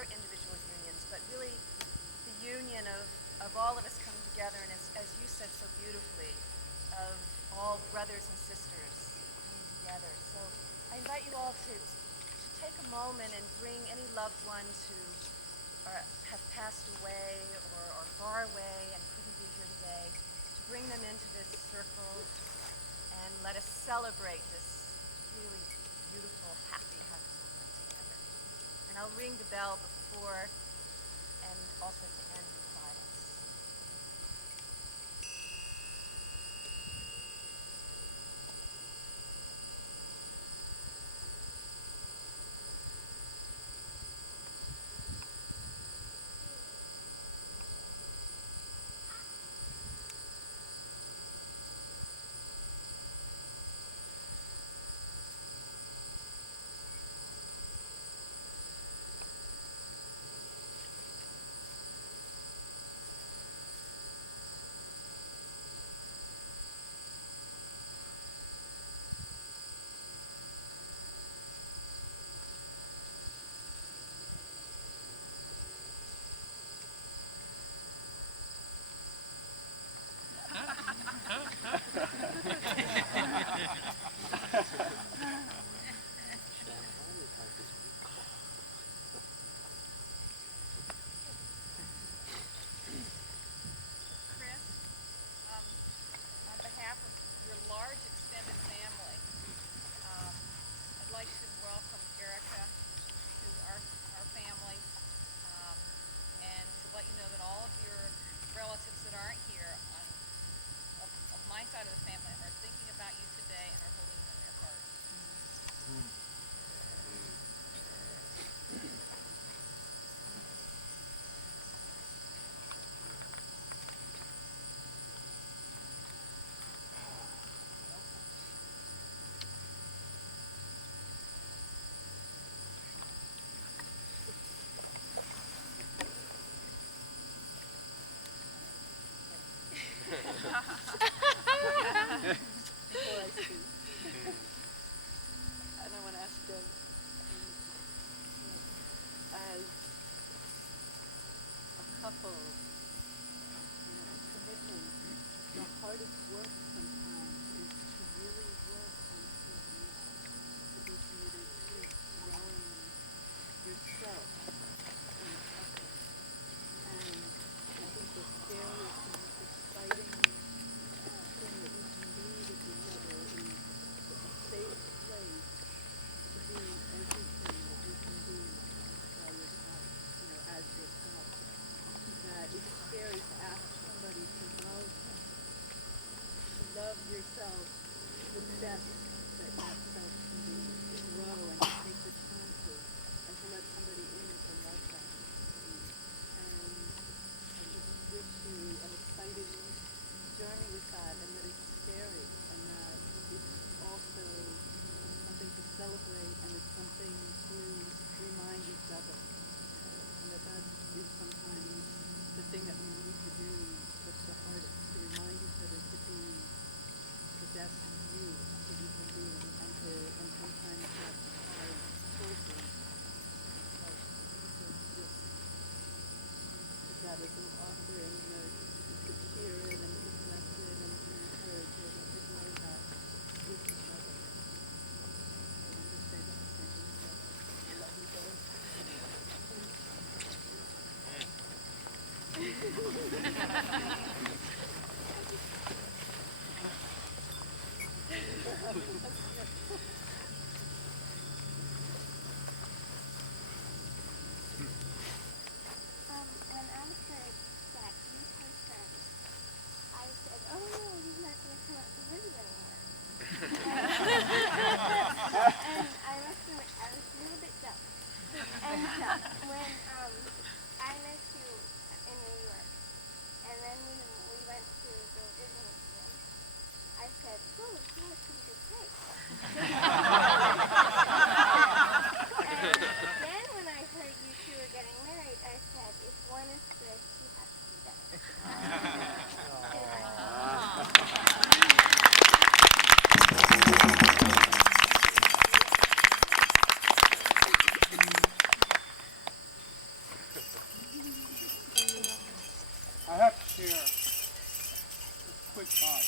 their individual unions, but really the union of all of us coming together, and as you said so beautifully, of all brothers and sisters coming together. So I invite you all to take a moment and bring any loved ones who have passed away or far away and couldn't be here today, to bring them into this circle and let us celebrate this really beautiful, happy moment together. And I'll ring the bell before and also to end in silence. I'd like to welcome Erika to our family, and to let you know that all of your relatives that aren't here of my side of the family are thinking about you today and are holding you in their hearts. Before I speak, and I want to ask Deb, as a couple, commitment, the hardest work sometimes is to really work on who you are, to be committed to growing yourself in a couple. And I think the scariest and most exciting thing that we can be with each other is a safe place to be everything that you can be by yourself, as yourself. That it's scary to ask somebody to love yourself the best that self can be, to grow and to take the chances and to let somebody in to love them. And I just wish you an exciting journey with that, and that it's scary, and that it's also something to celebrate, and it's something to remind each other. And that is sometimes the thing that we need to do that's the hardest, to remind each other to be the best you that you can be, and sometimes that's hard choices. But just that is an offering, to cheer it and to bless it and to encourage it and to know that with each other. So I want to say that standing together. I love you both. When I heard that you had friends, I said, oh no, he's not going to come out to visit anymore. And I must admit, I was a little bit dumb. And when I met you in New York, and then we went to go visit him, I said, oh, it's not a pretty good place. And then when I heard you two were getting married, I said, if one is good, two has to be better. share a quick thought.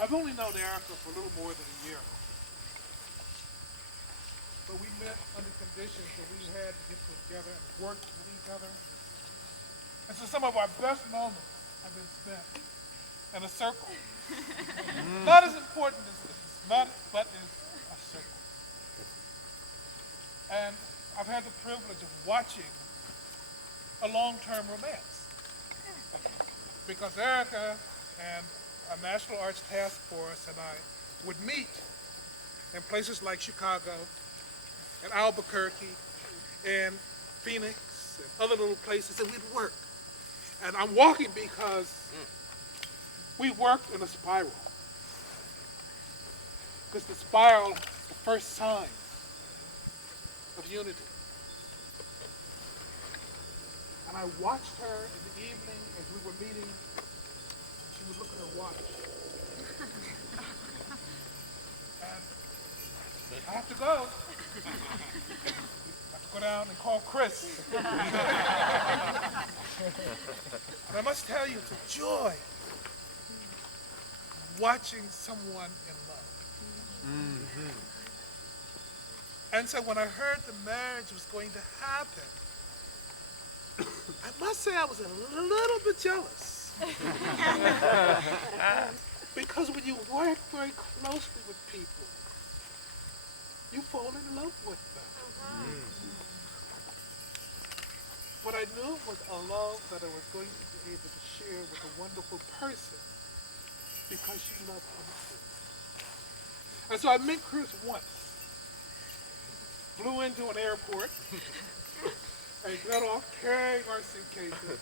I've only known Erika for a little more than a year. But we met under conditions that we had to get together and work with each other. And so some of our best moments have been spent in a circle. Not as important as this, but as a circle. And I've had the privilege of watching a long-term romance. Because Erika and our National Arts Task Force and I would meet in places like Chicago and Albuquerque and Phoenix and other little places, and we'd work. And I'm walking because we worked in a spiral. Because the spiral is the first sign of unity. And I watched her in the evening as we were meeting. She would look at her watch. And I have to go. I have to go down and call Chris. And I must tell you, it's a joy watching someone in love. Mm-hmm. And so when I heard the marriage was going to happen, I must say I was a little bit jealous. Because when you work very closely with people, you fall in love with them. What I knew was a love that I was going to be able to share with a wonderful person because she loved him too. And so I met Chris once. Flew into an airport and got off carrying our suitcases,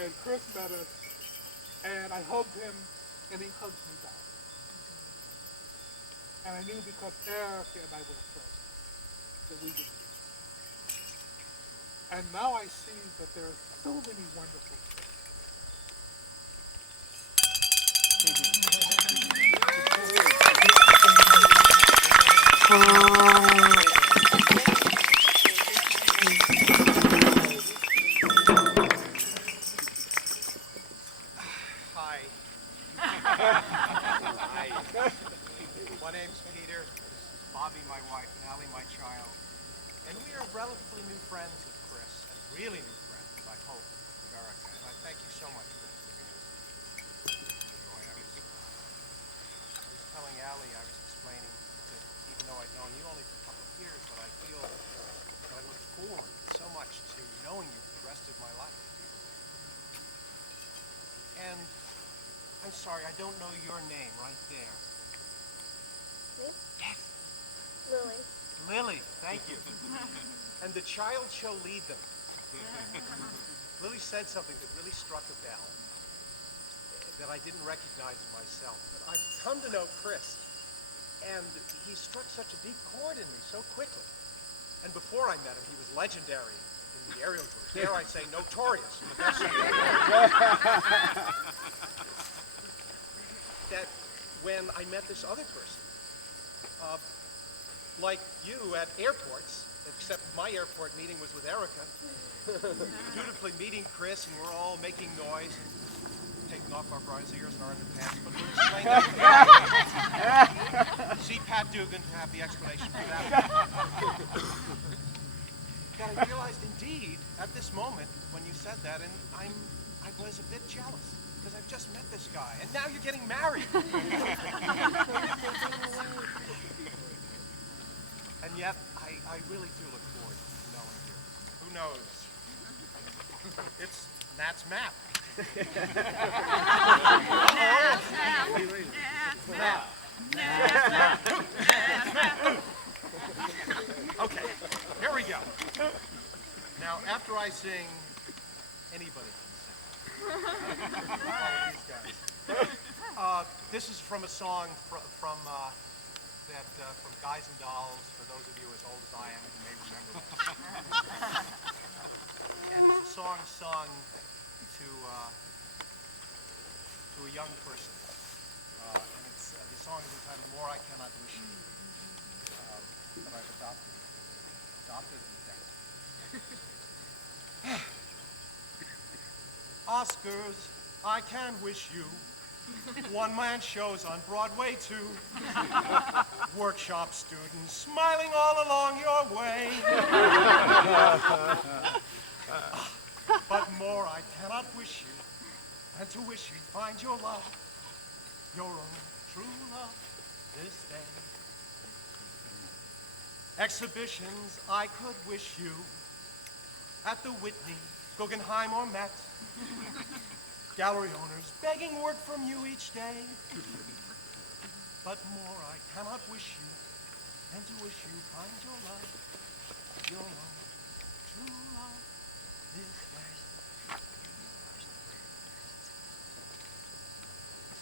and Chris met us, and I hugged him, and he hugged me back. And I knew because Erika and I were friends that we would meet. And now I see that there are so many wonderful things. Hi. Hi. My name's Peter. Bobby, my wife, and Allie, my child. And we are relatively new friends of Chris, and really new friends, I hope, of Erika. And I thank you so much for giving us joy. I was telling Allie, I was explaining that even though I'd known you only for a couple of years, but I feel that I look forward so much to knowing you for the rest of my life. And I'm sorry, I don't know your name right there. Me? Yes. Lily. Lily, thank you. And the child shall lead them. Lily said something that really struck a bell that I didn't recognize in myself. But I've come to know Chris, and he struck such a deep chord in me so quickly. And before I met him, he was legendary in the aerial tours. Dare I say, notorious in the best way. That when I met this other person, like you at airports, except my airport meeting was with Erika, dutifully meeting Chris, and we're all making noise, taking off our brassieres and our underpants, but we'll explain that. See Pat Dugan to have the explanation for that. That I realized indeed, at this moment, when you said that, and I was a bit jealous. Because I've just met this guy, and now you're getting married. And yet, I really do look forward to knowing you. Who knows? It's Nat's map. Okay, here we go. Now, after I sing, anybody can sing. All of these guys. This is from a song from Guys and Dolls, for those of you as old as I am who may remember this. And it's a song sung to a young person. And it's the song is entitled More I Cannot Wish You, that I've adopted and adapted. Oscars I can wish you one-man shows on Broadway too. Workshop students smiling all along your way. But more I cannot wish you than to wish you'd find your love, your own true love this day. Exhibitions I could wish you at the Whitney, Guggenheim, or Met. Gallery owners begging word from you each day. But more I cannot wish you than to wish you find your love, your own true love this day.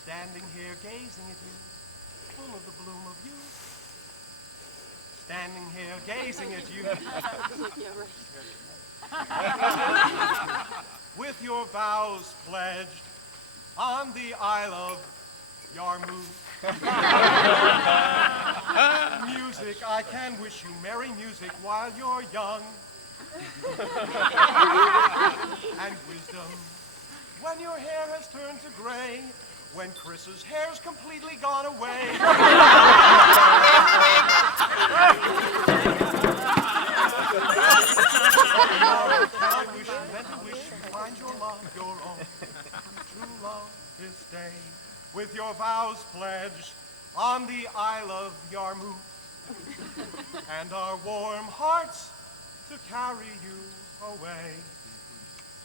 Standing here gazing at you, full of the bloom of youth. Standing here gazing at you. With your vows pledged on the Isle of Yarmouth. Music, I can wish you merry music while you're young. And wisdom, when your hair has turned to gray, when Chris's hair's completely gone away. I cannot wish you than to wish you find your love, your own true love this day. With your vows pledged on the Isle of Yarmouth, and our warm hearts to carry you away.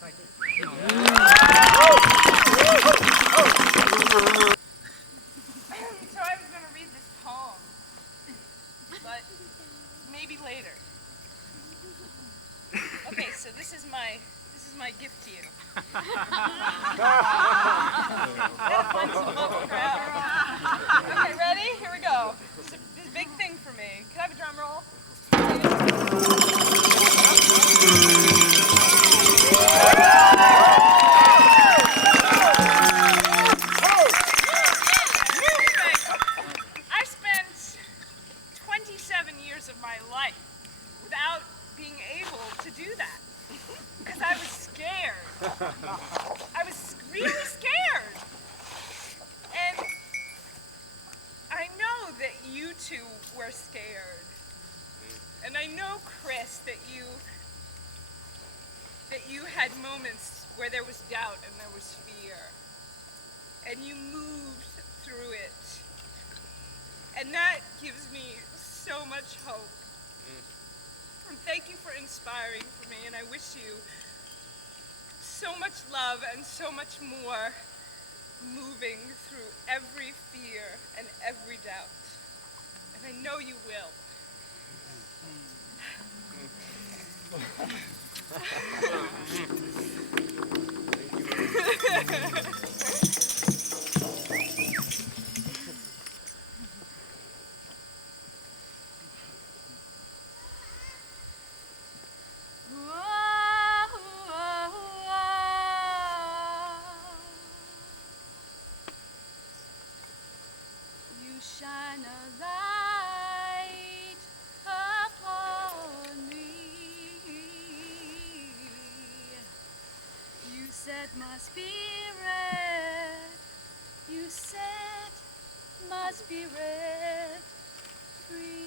Thank you. So I was going to read this poem, but maybe later. Okay, so this is my gift to you. Okay, ready? Here we go. This is a big thing for me. Can I have a drum roll? I spent 27 years of my life without being able to do that because I was scared. I was really scared. And I know that you two were scared. And I know, Chris, that you had moments where there was doubt and there was fear. And you moved through it. And that gives me so much hope. And thank you for inspiring for me, and I wish you so much love and so much more moving through every fear and every doubt. And I know you will. You shine a light upon me. You set my spirit. You set my spirit free.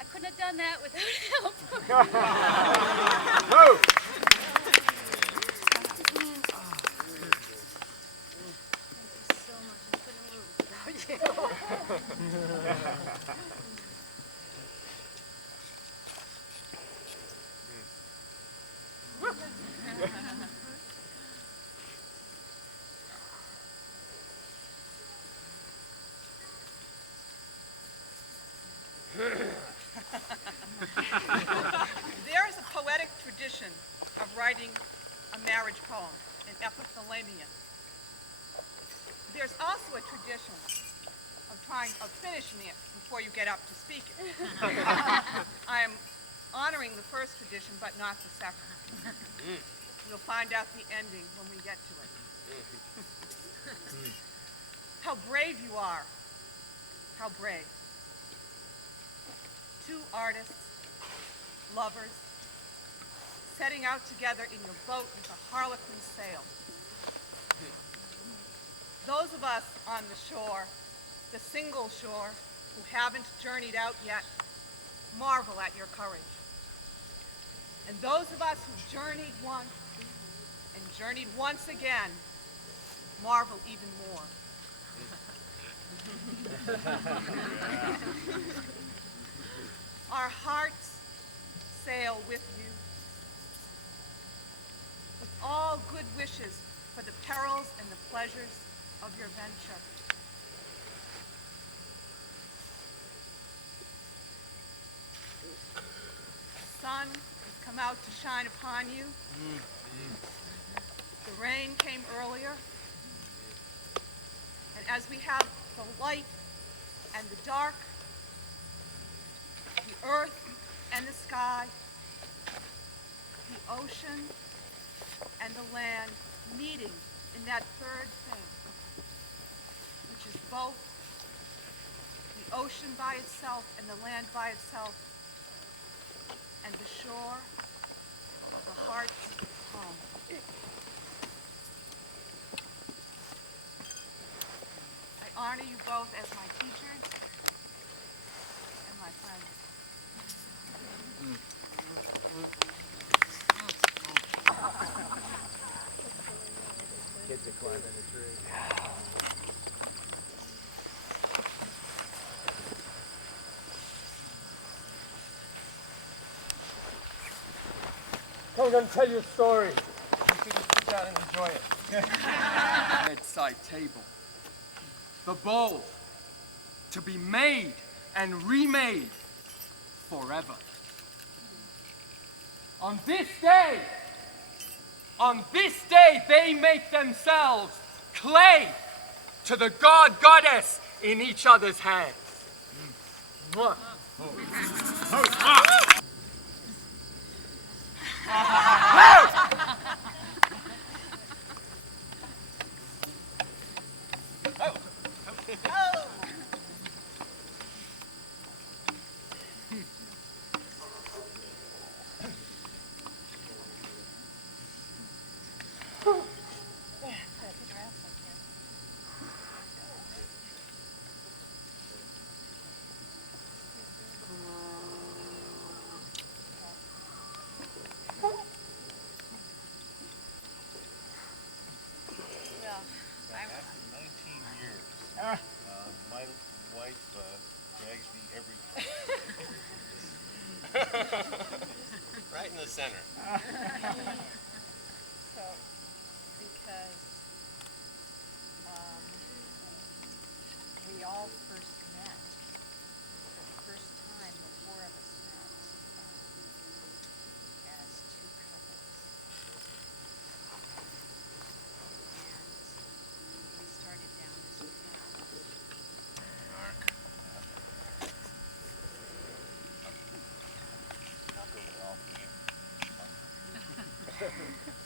I couldn't have done that without help. There is a poetic tradition of writing a marriage poem, an epithalamion. There's also a tradition of finishing it before you get up to speak it. I am honoring the first tradition, but not the second. We'll find out the ending when we get to it. How brave you are. How brave. Two artists, lovers, setting out together in your boat with a harlequin sail. Those of us on the shore, the single shore, who haven't journeyed out yet, marvel at your courage. And those of us who journeyed once and journeyed once again, marvel even more. Our hearts sail with you, with all good wishes for the perils and the pleasures of your venture. The sun has come out to shine upon you. The rain came earlier. And as we have the light and the dark, the earth and the sky, the ocean and the land meeting in that third thing, which is both the ocean by itself and the land by itself, and the shore of the heart's home. I honor you both as my teachers and my friends. Kids are climbing the tree. Come, I'm going to tell you a story. You should just sit down and enjoy it. Bedside table. The bowl. To be made and remade forever. On this day, they make themselves clay to the god goddess in each other's hands. Mwah. After 19 years, my wife drags me everywhere. Right in the center. So, because we all first met, the first time the four of us met as two couples. And we started down this path. Not that we all can.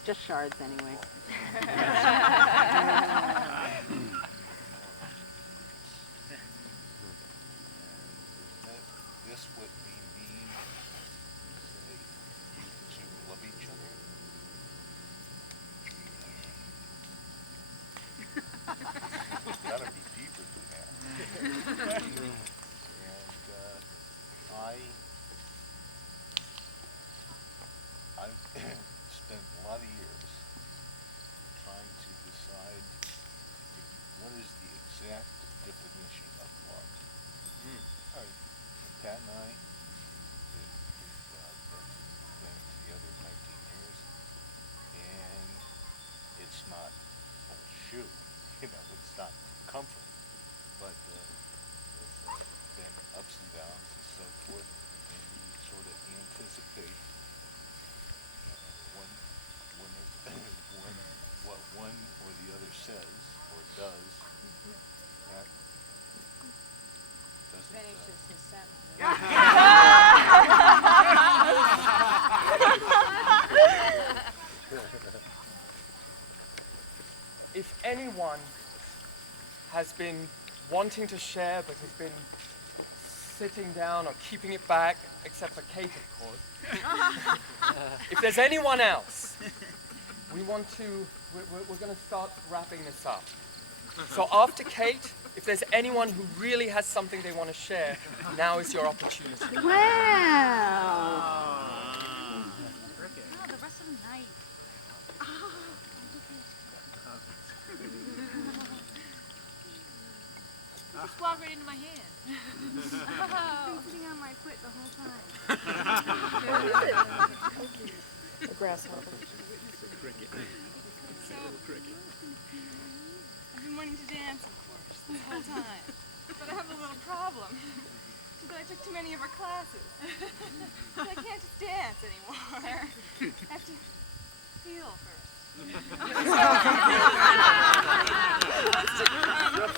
Just shards anyway. This would be mean to say you two love each other. Gotta be deeper than that. And I've spent a lot of years trying to decide what is the exact definition of love. Pat and I, we've been together 19 years, and it's not full shoe, it's not comfort, but there's been ups and downs and so forth, and you sort of anticipate what one or the other says or does, that doesn't. Finishes his sentence. If anyone has been wanting to share but has been sitting down or keeping it back, except for Kate, of course. If there's anyone else, we're going to start wrapping this up. So after Kate, if there's anyone who really has something they want to share, now is your opportunity. Wow. No, the rest of the night. You just walk right into my hand. Been sitting on my foot the whole time. A grasshopper. So, I've been wanting to dance, of course, this whole time. But I have a little problem. Because I took too many of her classes. So I can't just dance anymore. I have to feel first.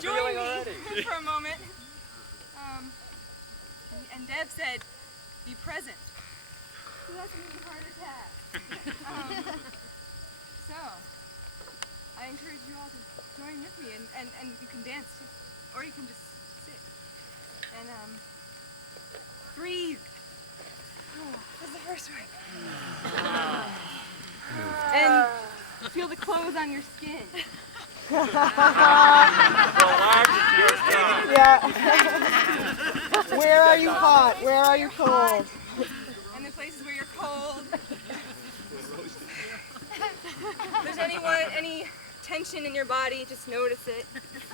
Join me for a moment. And Deb said, be present. So that's an even harder task. So, I encourage you all to join with me, and you can dance too, or you can just sit. And breathe. That's the first one. And feel the clothes on your skin. Yeah. Where are you hot? Where are you cold? And the places where you're cold. If there's any tension in your body, just notice it.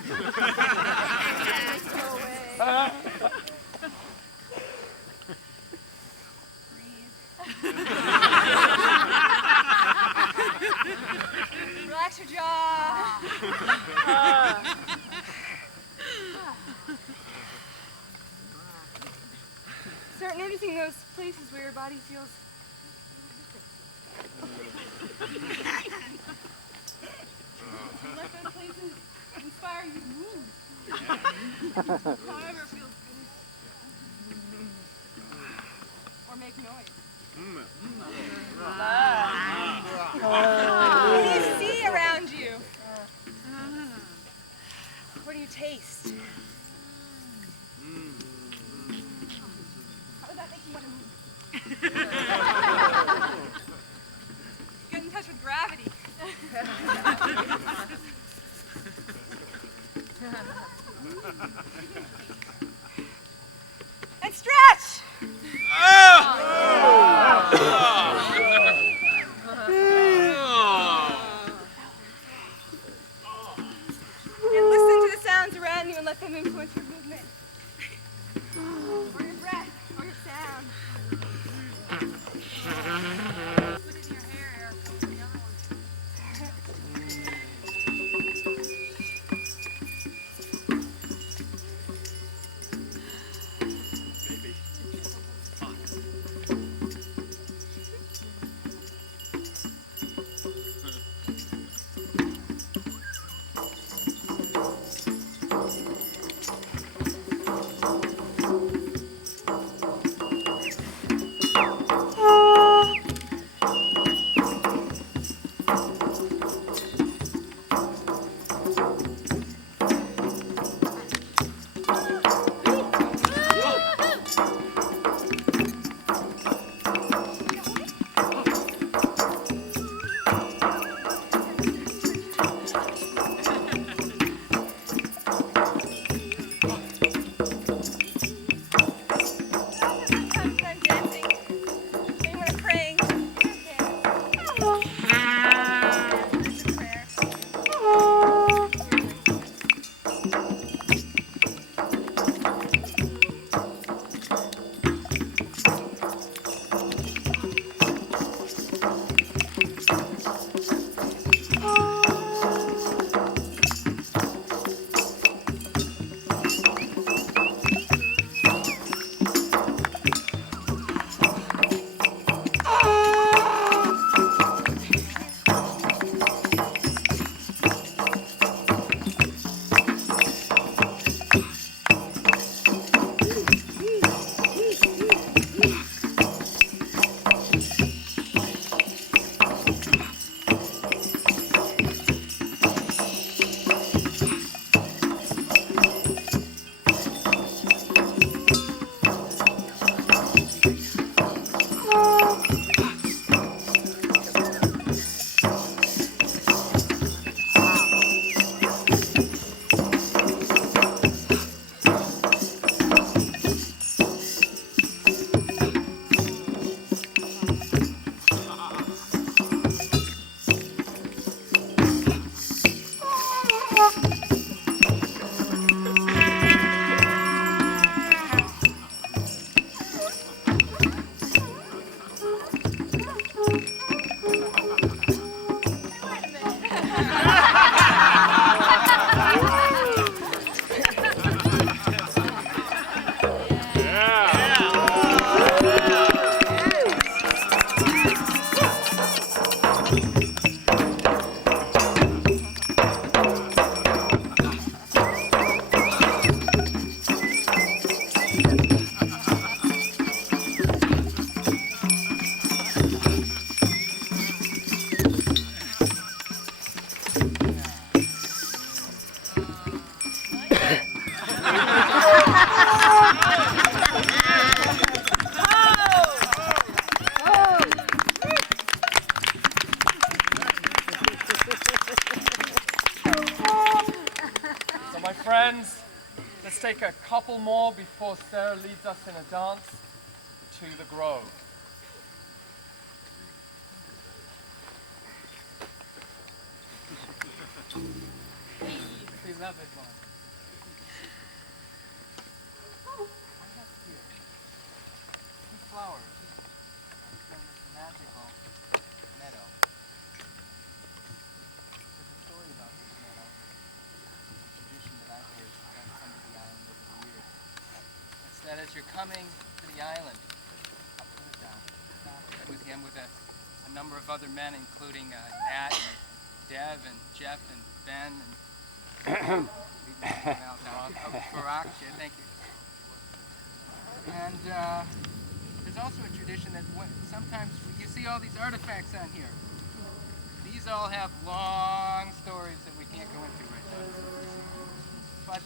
Go away. Breathe. Relax your jaw. Start noticing those places where your body feels let those places inspire you to move. However it feels good. Or make noise. What do you see around you? What do you taste? How would that make you want to move? Get in touch with gravity. And stretch! And listen to the sounds around you and let them influence your movement. Or your breath, or your sound. couple more before Sarah leads us in a dance to the Grove. Beloved one, I have here two flowers from this magical meadow. There's a story about this meadow, a tradition that I've heard that's come to the island over the years. It's that as you're coming to the island, I'll put it down. With him, with a number of other men, including Nat and Dev and Jeff and Ben and Barack, thank you. And there's also a tradition that sometimes you see all these artifacts on here. These all have long stories that we can't go into right now. But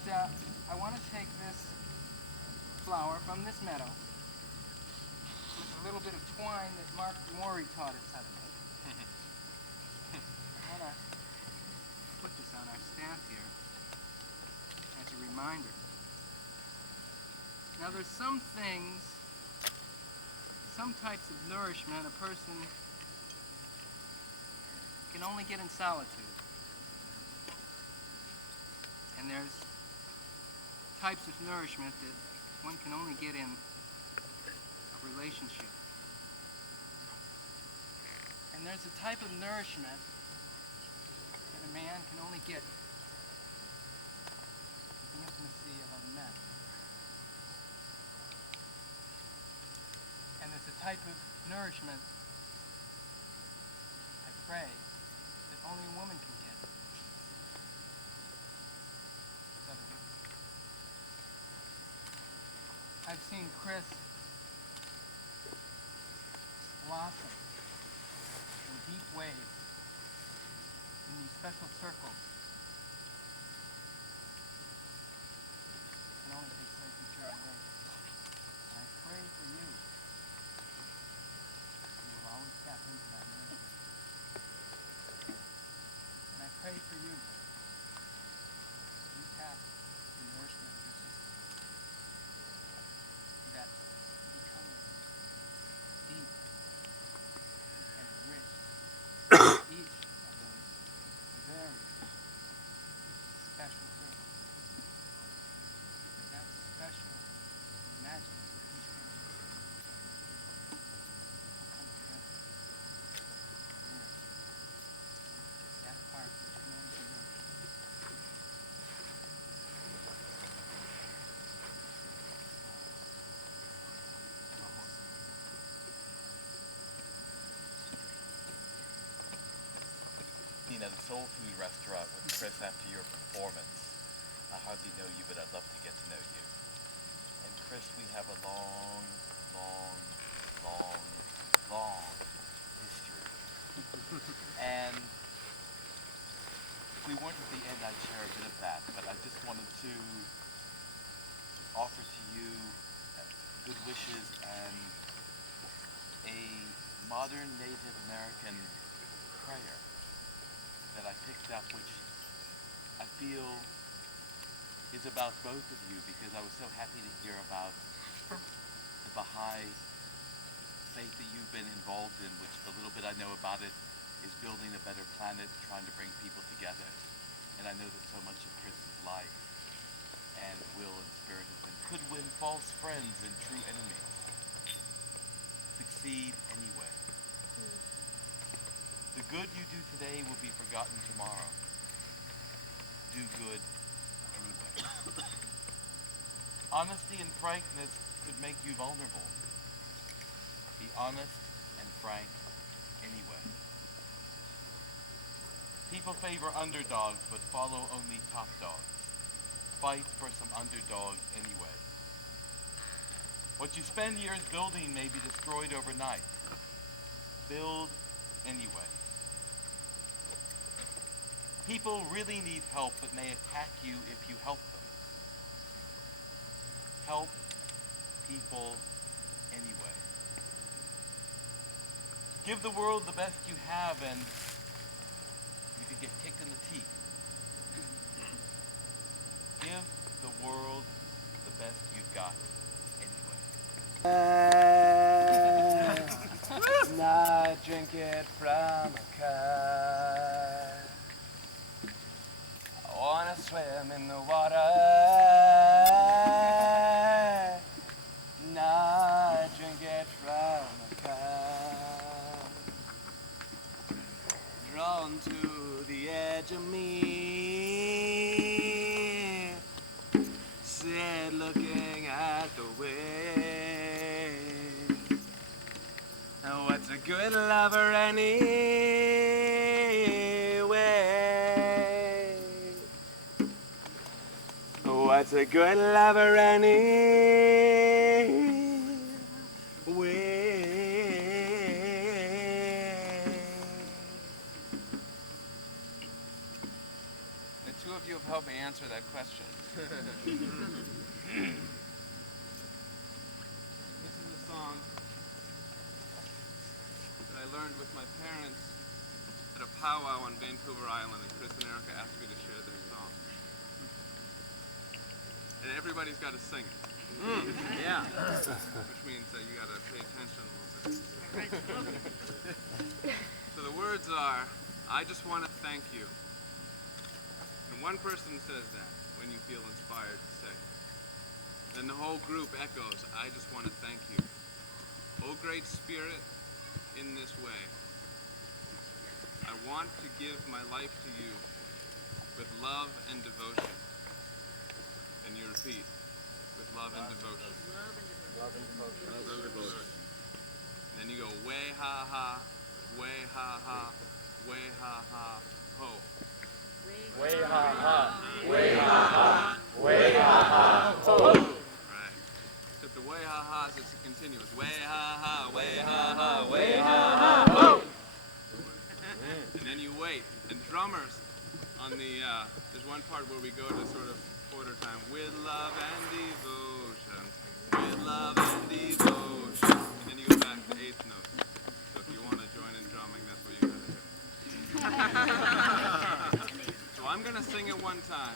I want to take this flower from this meadow with a little bit of twine that Mark Morey taught us how to make. I want to put this on our staff here as a reminder. Now there's some things, some types of nourishment a person can only get in solitude. And there's types of nourishment that one can only get in a relationship. And there's a type of nourishment that a man can only get with the intimacy of other men. And there's a type of nourishment, I pray, that only a woman can get with other women. I've seen Chris blossom in deep ways in these special circles. It can only take place in certain ways. And I pray for you. You will always tap into that nourishment. And I pray for you that you tap the nourishment of your sister. That becoming deep and rich each of those very special circles. That special magic of each one will come together. Nourish that part which can only be nourished. At a soul food restaurant with Chris after your performance. I hardly know you, but I'd love to get to know you. And Chris, we have a long, long, long, long history. And if we weren't at the end, I'd share a bit of that, but I just wanted to offer to you good wishes and a modern Native American prayer that I picked up, which I feel is about both of you, because I was so happy to hear about the Baha'i faith that you've been involved in, which the little bit I know about it is building a better planet, trying to bring people together. And I know that so much of Chris's life and will and spirit has been could win false friends and true enemies. Succeed anyway. The good you do today will be forgotten tomorrow. Do good anyway. Honesty and frankness could make you vulnerable. Be honest and frank anyway. People favor underdogs but follow only top dogs. Fight for some underdogs anyway. What you spend years building may be destroyed overnight. Build anyway. People really need help but may attack you if you help them. Help people anyway. Give the world the best you have and you could get kicked in the teeth. Give the world the best you've got anyway. Not drink it from a cup. I wanna swim in the water. Not drink it from a cup. Drawn to the edge of me, said looking at the wind. What's a good lover anyway? What's a good lover anyway? The two of you have helped me answer that question. This is a song that I learned with my parents at a powwow on Vancouver Island, and Chris and Erika asked me to share their song. And everybody's got to sing it. Yeah. Which means that you got to pay attention a little bit. So the words are, I just want to thank you. And one person says that when you feel inspired to say. Then the whole group echoes, I just want to thank you. O great spirit, in this way, I want to give my life to you with love and devotion. And you repeat, with love and devotion. Love and devotion. Love and devotion. And then you go, way ha ha, way ha ha, way ha ha, ho. Way ha ha, way ha ha, way ha ha, ho. Right. Except the way ha ha's it's continuous. Way ha ha, way ha ha, way ha ha, ho. And then you wait. And drummers on the there's one part where we go to sort of quarter time. With love and devotion. With love and devotion. And then you go back to eighth note. So if you want to join in drumming, that's what you gotta do. So I'm gonna sing it one time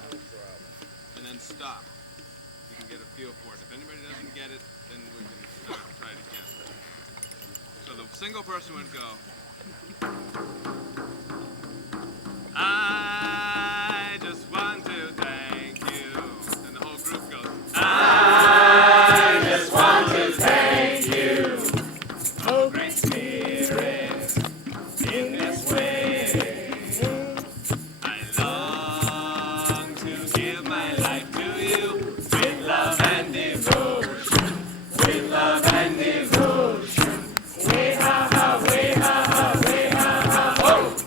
and then stop. You can get a feel for it. If anybody doesn't get it, then we can try it again. So the single person would go, I just want to thank you. And the whole group goes, I just want to thank you. Oh, great spirit, in this way, I long to give my life to you with love and devotion, with love and devotion. Way ha ha, way ha ha, way ha ha, ho! Okay,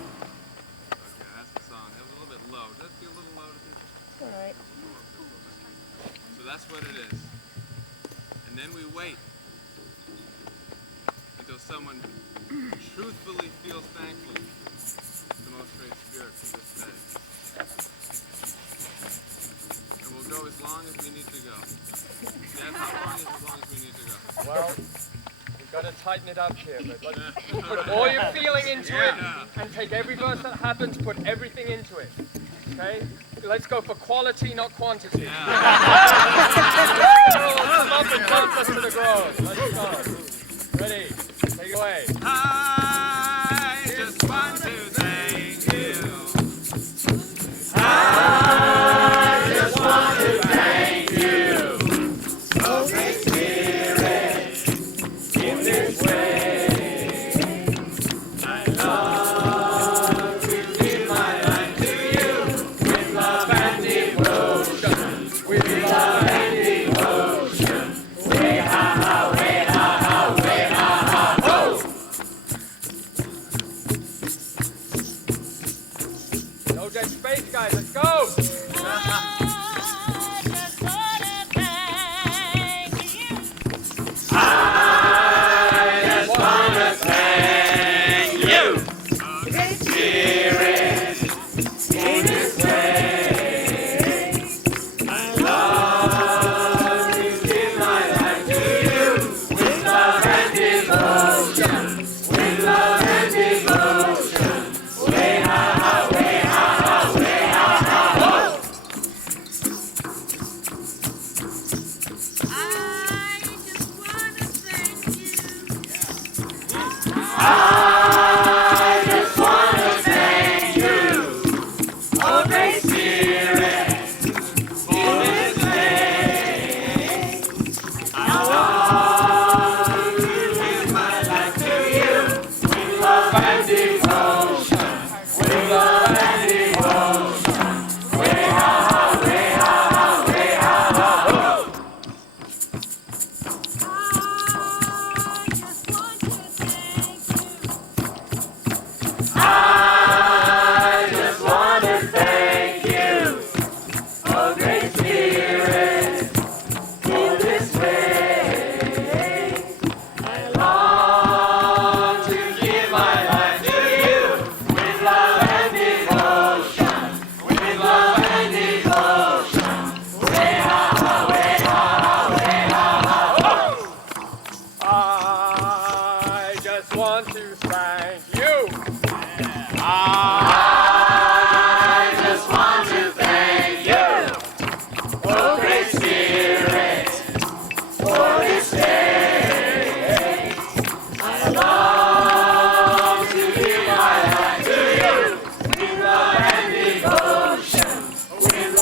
that's the song. That was a little bit low. Does that feel a little low to people? All right. So that's what it is. And then we wait until someone truthfully feels thankful to the most great spirit for this day. And we'll go as long as we need to go. Dad, how long is as long as we need to go? Well, we've got to tighten it up here, but let's put all your feeling into it and take every verse that happens, put everything into it. Okay? Let's go for quality, not quantity. Come up and dance us to the grove. Let's go. Ready? Take it away. I just want to thank you. I just want to thank you. Oh, great spirit, in this way, I long to give my life to you with love and devotion, with love and devotion. Way ha ha, way ha ha, way ha ha, ho! I just want to thank you. I just want to thank you. I just want to thank you, oh great Spirit, for this day. I long to give my life to you with love and devotion, with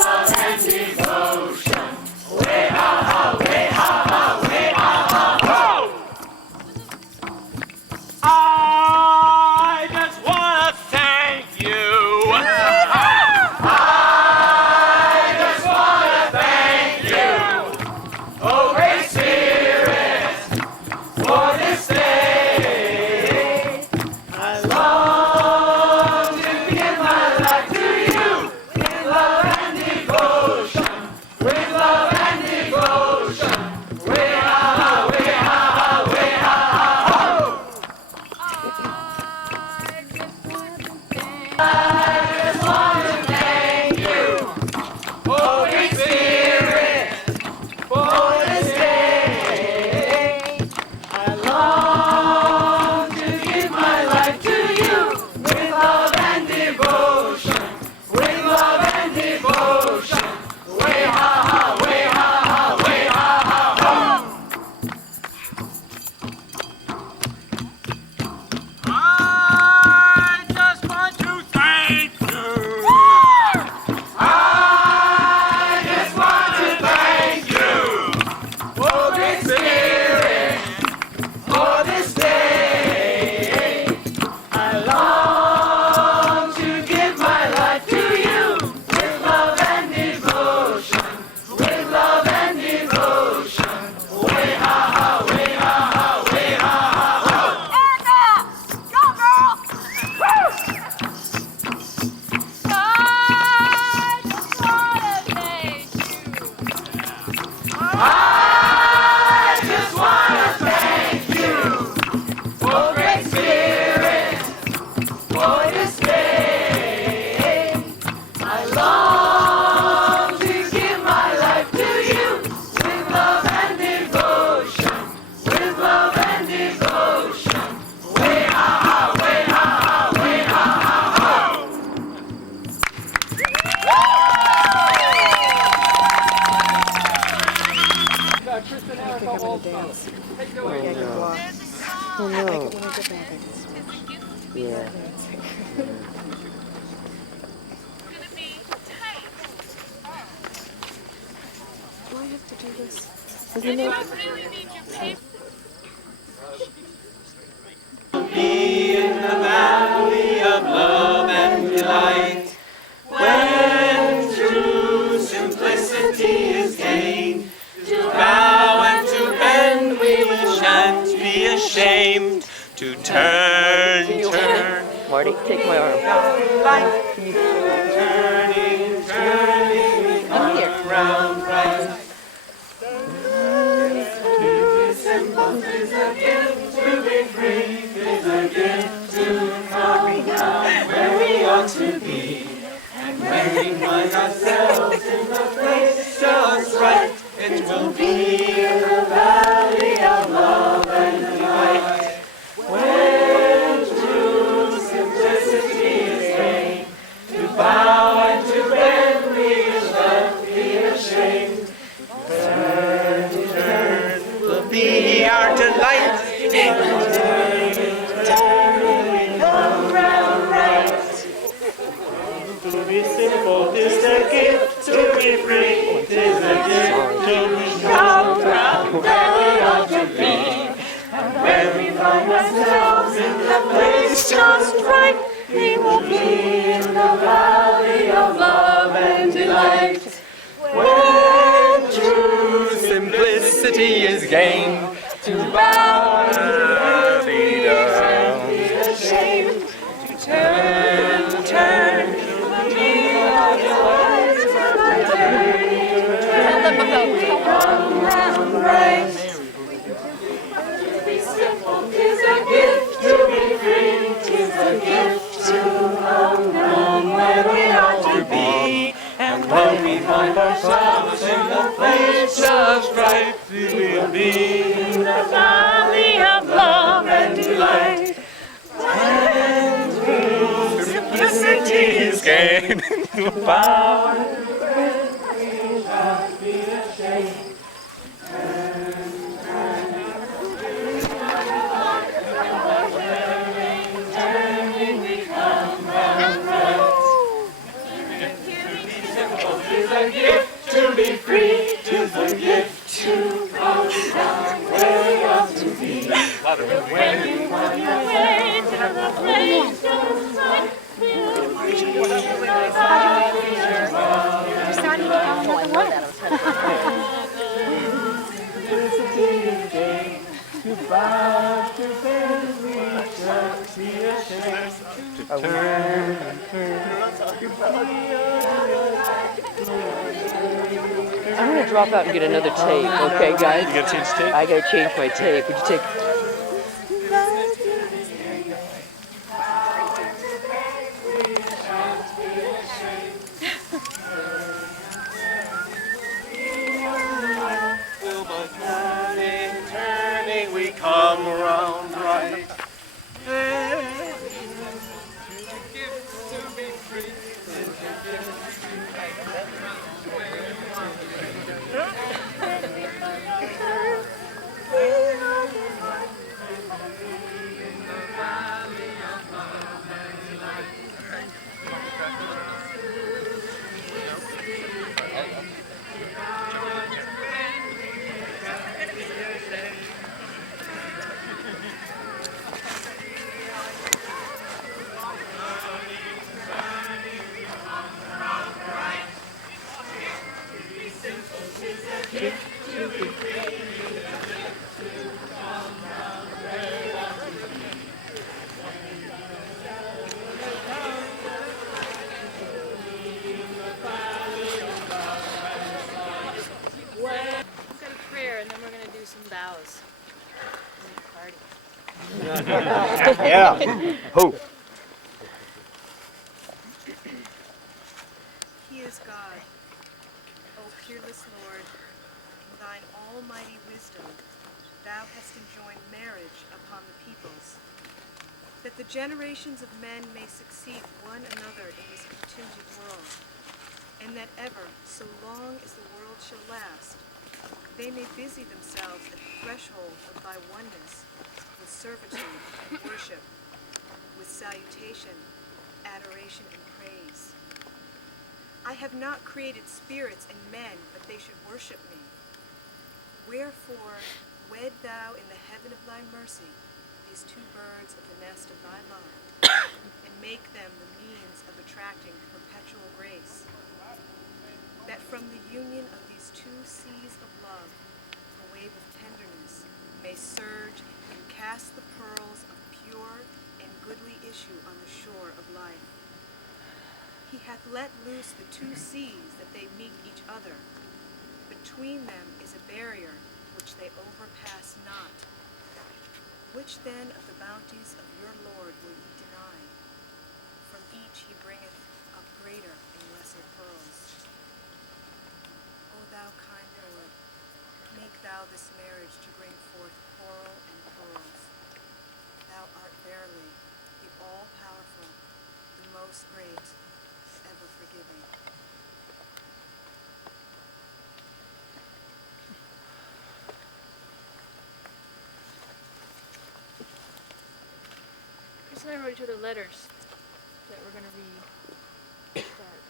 love and devotion. Way ha ha, way ha ha, way ha ha ho. I just want to thank you, Holy Spirit, for this day. I long to give my life to you with love and devotion, with love and devotion. Way ha ha, way ha ha, way ha ha ho. I just want to thank you. I just want to thank you, oh great Spirit, for this day. I long to give my life to you with love and devotion, with love and devotion. Way ha ha, way ha ha, way ha ha ho. Erika! Go, girl! Woo! I just wanna thank you. I just want to thank you, oh great Spirit, for this day. I long to give my life to you with love and devotion, with love and devotion. Way ha ha, way ha ha, way ha ha ho. Chris and Erika all dance. Take it away. There's a song. no. It's a gift to be Yeah. It's gonna be tight. Do I have to do this? And you don't really need your paper. When true simplicity is gained, to bow and to bend we shan't be ashamed. To turn, Marty, take my arm. turning, we come round right. To be simple is a gift, to be free is a gift, to come down where we ought to be. And when we find ourselves in the place just right, it will be in the valley of love and delight. When true simplicity is gained, to bow and to bend we shan't be ashamed. Turn will be our delight in the turning. the place just right, we will be in the valley of love and delight. When true simplicity is gained, to bow and be ashamed, to turn, be our joys by turning, come round right. To be simple is a gift, to be free is a gift, to know where we ought to be. And when we find ourselves in the place just right, we will be in the valley of love and delight. When true simplicity is gained, to bow and we shall be ashamed. Turning we come round right. Is a gift to be free, is a gift to come down where we ought to be. When you find your way to the place just right, we'll be in the valley of love. Simplicity is gained, to bow to bend we shall be ashamed. To turn and turn, to I'm gonna drop out and get another tape, okay, guys? You gotta change tape? I gotta change my tape. Would you take? turning, we come round right. We've got a prayer, and then we're going to do some bows. Party. Yeah. Ho. He is God, O peerless Lord. In thine almighty wisdom, thou hast enjoined marriage upon the peoples, that the generations of men may succeed one another in this contingent world, and that ever, so long as the world shall last, they may busy themselves at the threshold of thy oneness with servitude and worship, with salutation, adoration, and praise. I have not created spirits and men, but they should worship me. Wherefore, wed thou in the heaven of thy mercy these two birds of the nest of thy love, and make them the means of attracting perpetual grace, that from the union of these two seas of love, a wave of tenderness may surge and cast the pearls of pure and goodly issue on the shore of life. He hath let loose the two seas that they meet each other. Between them is a barrier which they overpass not. Which then of the bounties of your Lord will ye deny? From each he bringeth up greater and lesser pearls. O thou kind Lord, make thou this marriage to bring forth coral and pearls. Thou art verily the all-powerful, the most great, ever forgiving. Chris and I wrote each other letters that we're going to read. Start.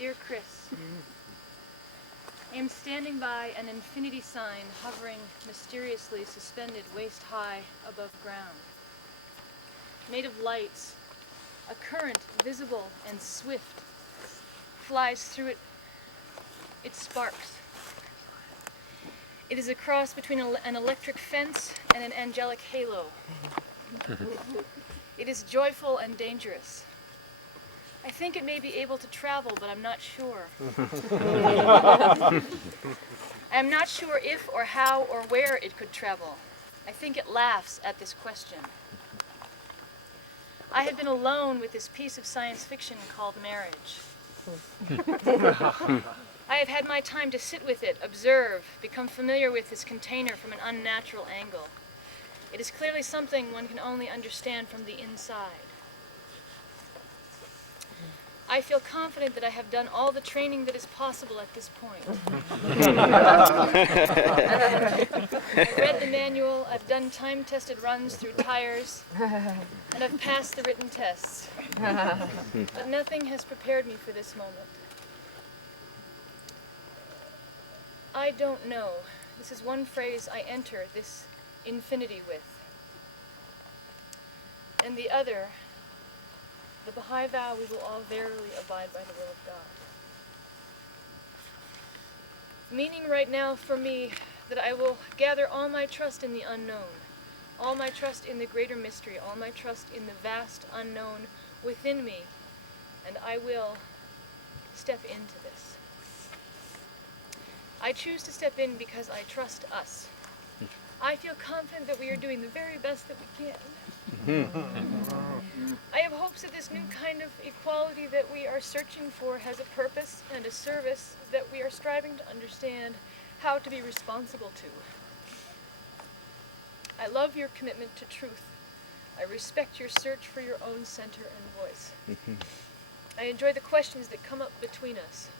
Dear Chris, I am standing by an infinity sign hovering mysteriously suspended waist high above ground. Made of lights, a current visible and swift flies through it. It sparks. It is a cross between an electric fence and an angelic halo. It is joyful and dangerous. I think it may be able to travel, but I'm not sure. I am not sure if or how or where it could travel. I think it laughs at this question. I have been alone with this piece of science fiction called marriage. I have had my time to sit with it, observe, become familiar with this container from an unnatural angle. It is clearly something one can only understand from the inside. I feel confident that I have done all the training that is possible at this point. I've read the manual, I've done time-tested runs through tires, and I've passed the written tests. But nothing has prepared me for this moment. I don't know. This is one phrase I enter this infinity with. And the other, the Baha'i vow we will all verily abide by the will of God. Meaning right now for me that I will gather all my trust in the unknown, all my trust in the greater mystery, all my trust in the vast unknown within me, and I will step into this. I choose to step in because I trust us. I feel confident that we are doing the very best that we can. I have hopes that this new kind of equality that we are searching for has a purpose and a service that we are striving to understand how to be responsible to. I love your commitment to truth. I respect your search for your own center and voice. I enjoy the questions that come up between us.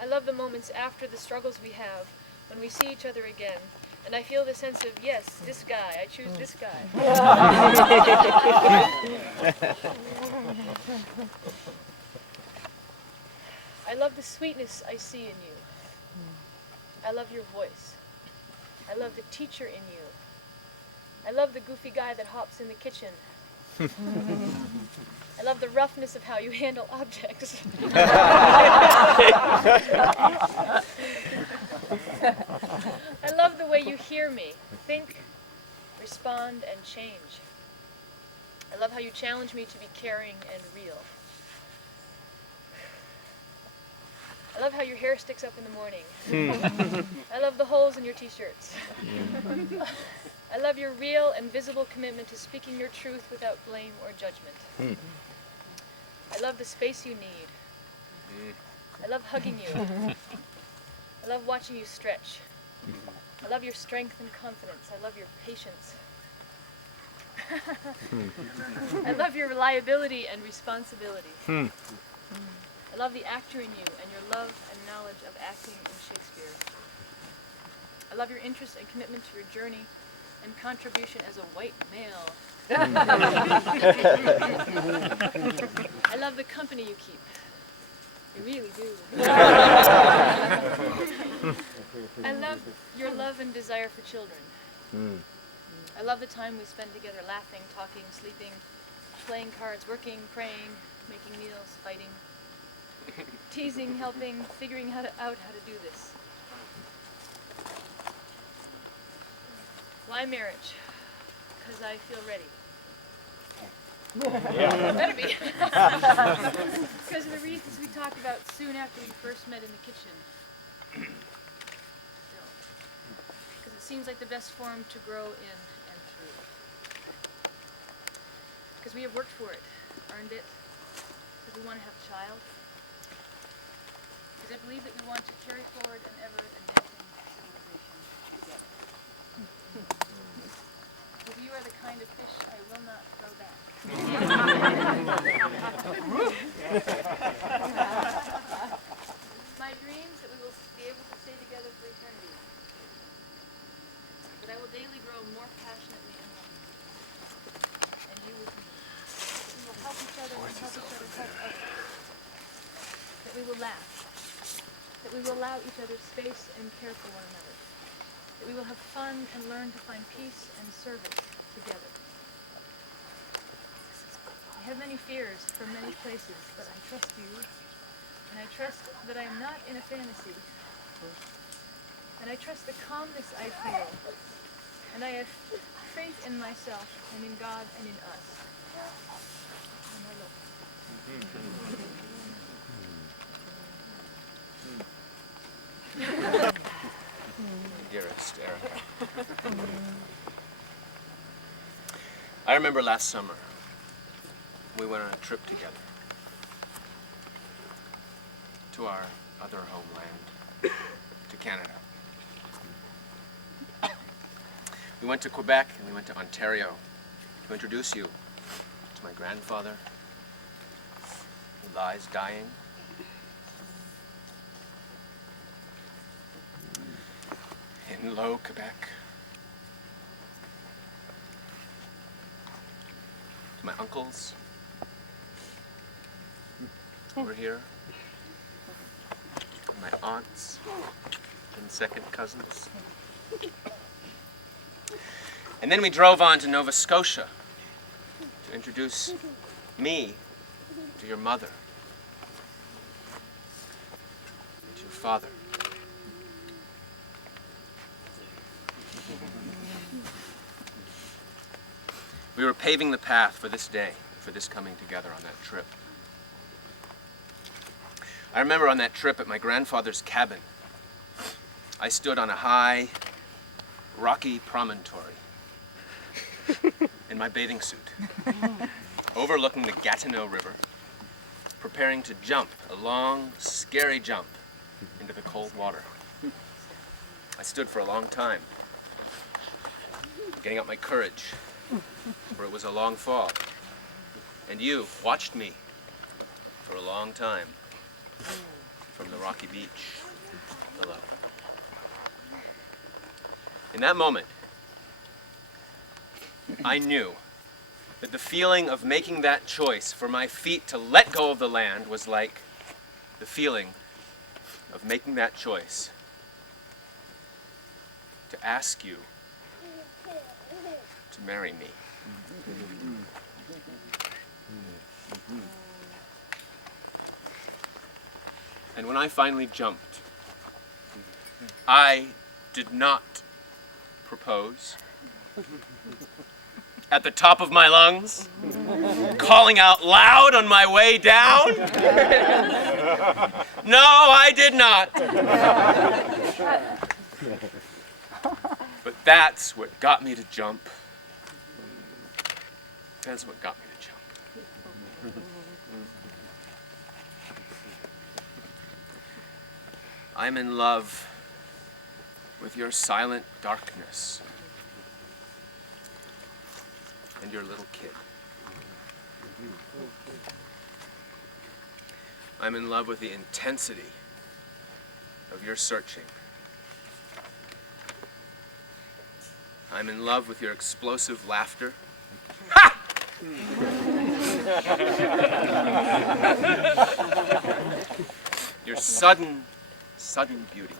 I love the moments after the struggles we have, when we see each other again, and I feel the sense of, yes, this guy, I choose this guy. I love the sweetness I see in you. I love your voice. I love the teacher in you. I love the goofy guy that hops in the kitchen. I love the roughness of how you handle objects. I love the way you hear me, think, respond, and change. I love how you challenge me to be caring and real. I love how your hair sticks up in the morning. I love the holes in your t-shirts. I love your real and visible commitment to speaking your truth without blame or judgment. I love the space you need. I love hugging you. I love watching you stretch. I love your strength and confidence. I love your patience. I love your reliability and responsibility. I love the actor in you and your love and knowledge of acting in Shakespeare. I love your interest and commitment to your journey and contribution as a white male. I love the company you keep. I really do. I love your love and desire for children. I love the time we spend together laughing, talking, sleeping, playing cards, working, praying, making meals, fighting, teasing, helping, figuring out how to do this. Why marriage? Because I feel ready. Better be. Because of the reasons we talked about soon after we first met in the kitchen. Because it seems like the best form to grow in and through. Because we have worked for it, earned it. Because we want to have a child. Because I believe that we want to carry forward an ever-advancing civilization together. Because you are the kind of fish I will not throw back. My dreams that we will be able to stay together for eternity. That I will daily grow more passionately in love. And you with me. We will help each other and help each other help others. we will laugh, that we will allow each other space and care for one another, that we will have fun and learn to find peace and service together. I have many fears from many places, but I trust you, and I trust that I am not in a fantasy, and I trust the calmness I feel, and I have faith in myself and in God and in us. And I love you. Dearest Erika, I remember last summer we went on a trip together to our other homeland, to Canada. We went to Quebec and we went to Ontario to introduce you to my grandfather, who lies dying. In Low, Quebec. To my uncles over here. My aunts and second cousins. And then we drove on to Nova Scotia to introduce me to your mother and to your father. We were paving the path for this day, for this coming together on that trip. I remember on that trip at my grandfather's cabin, I stood on a high, rocky promontory in my bathing suit, overlooking the Gatineau River, preparing to jump a long, scary jump into the cold water. I stood for a long time, getting up my courage, for it was a long fall. And you watched me for a long time from the rocky beach below. In that moment, I knew that the feeling of making that choice for my feet to let go of the land was like the feeling of making that choice to ask you to marry me. And when I finally jumped, I did not propose. At the top of my lungs, calling out loud on my way down. No, I did not. But that's what got me to jump. That's what got me to jump. I'm in love with your silent darkness and your little kid. I'm in love with the intensity of your searching. I'm in love with your explosive laughter. Ha! Your sudden beauty.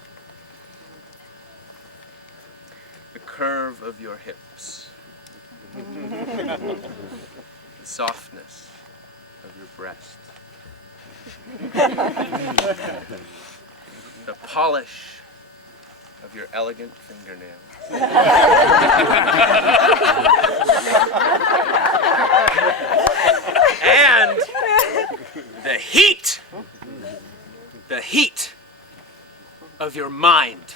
The curve of your hips. The softness of your breast. The polish of your elegant fingernails. And the heat of your mind.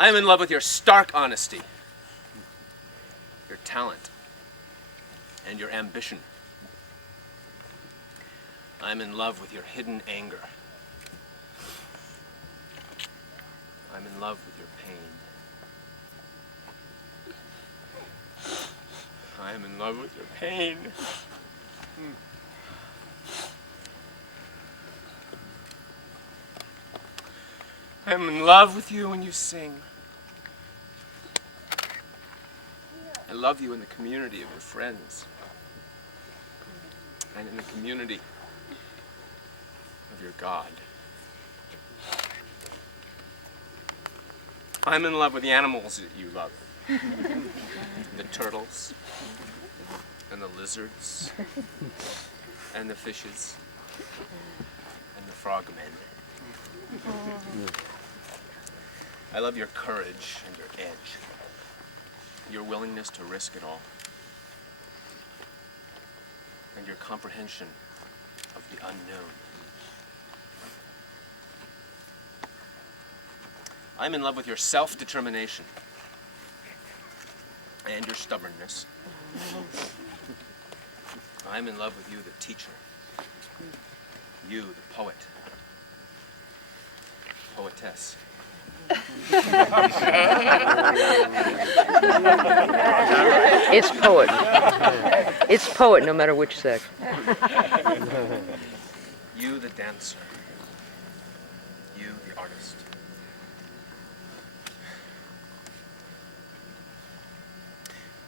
I am in love with your stark honesty, your talent, and your ambition. I'm in love with your hidden anger. I'm in love with your pain. I am in love with your pain. I'm in love with you when you sing. I love you in the community of your friends and in the community of your God. I'm in love with the animals that you love. The turtles and the lizards and the fishes and the frogmen. I love your courage and your edge, your willingness to risk it all, and your comprehension of the unknown. I'm in love with your self-determination and your stubbornness. I'm in love with you, the teacher. You, the poet. Poetess. It's poet. It's poet no matter which sex. You, the dancer. You, the artist.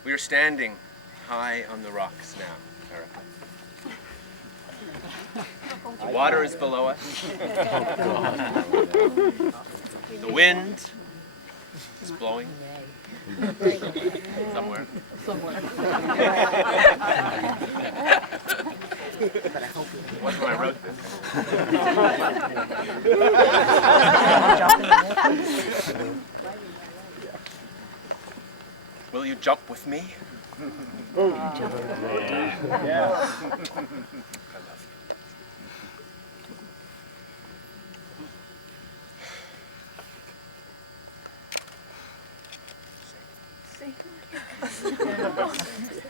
We are standing high on the rocks now, Erika. The water is below us. The wind is blowing somewhere. What's when I wrote this? Will you jump with me? I love you.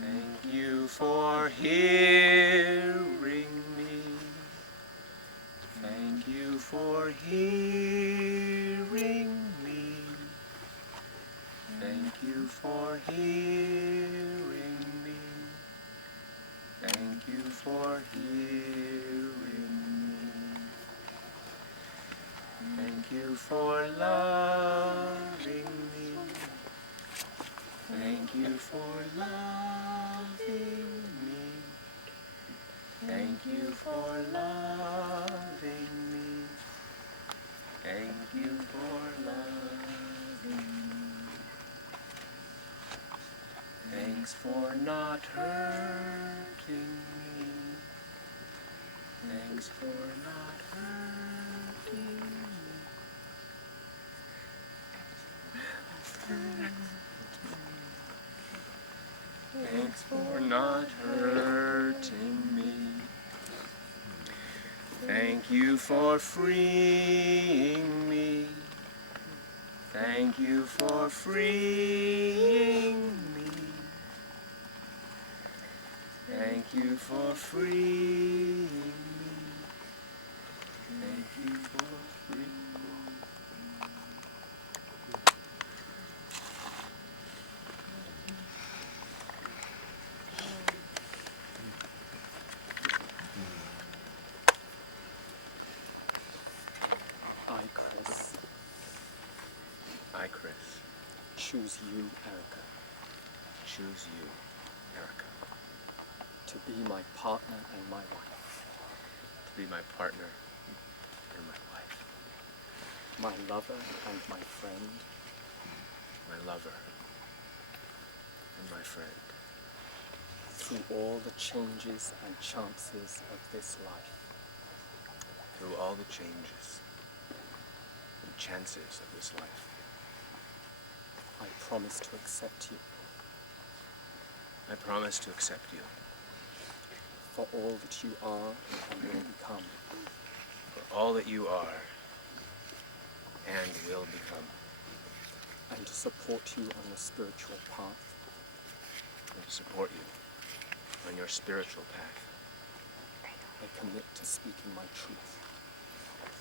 Thank you for hearing me. Thank you for hearing me. Thank you for hearing me. Thank you for hearing me. Thank you for loving me. Thank you for loving me. Thank you for loving me. Thank you for loving me. Thanks for not hurting me. Thanks for not hurting me. Thanks for not hurting me. Thank you for freeing me. Thank you for freeing me. Thank you for freeing me. Thank you for freeing me. I, Chris, I, Chris, choose you, Erika, choose you, Erika, to be my partner and my wife, to be my partner and my wife, my lover and my friend, my lover and my friend, through all the changes and chances of this life. through all the changes and chances of this life. I promise to accept you I promise to accept you for all that you are and will become, for all that you are and will become, and to support you on your spiritual path. and to support you on your spiritual path. I commit to speaking my truth.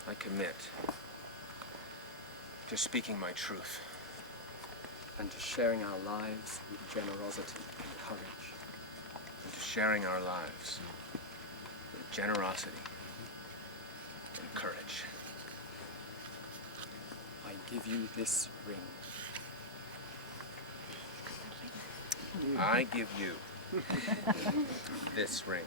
I commit to speaking my truth. And to sharing our lives with generosity and courage. And to sharing our lives with generosity and courage. I give you this ring. I give you this ring.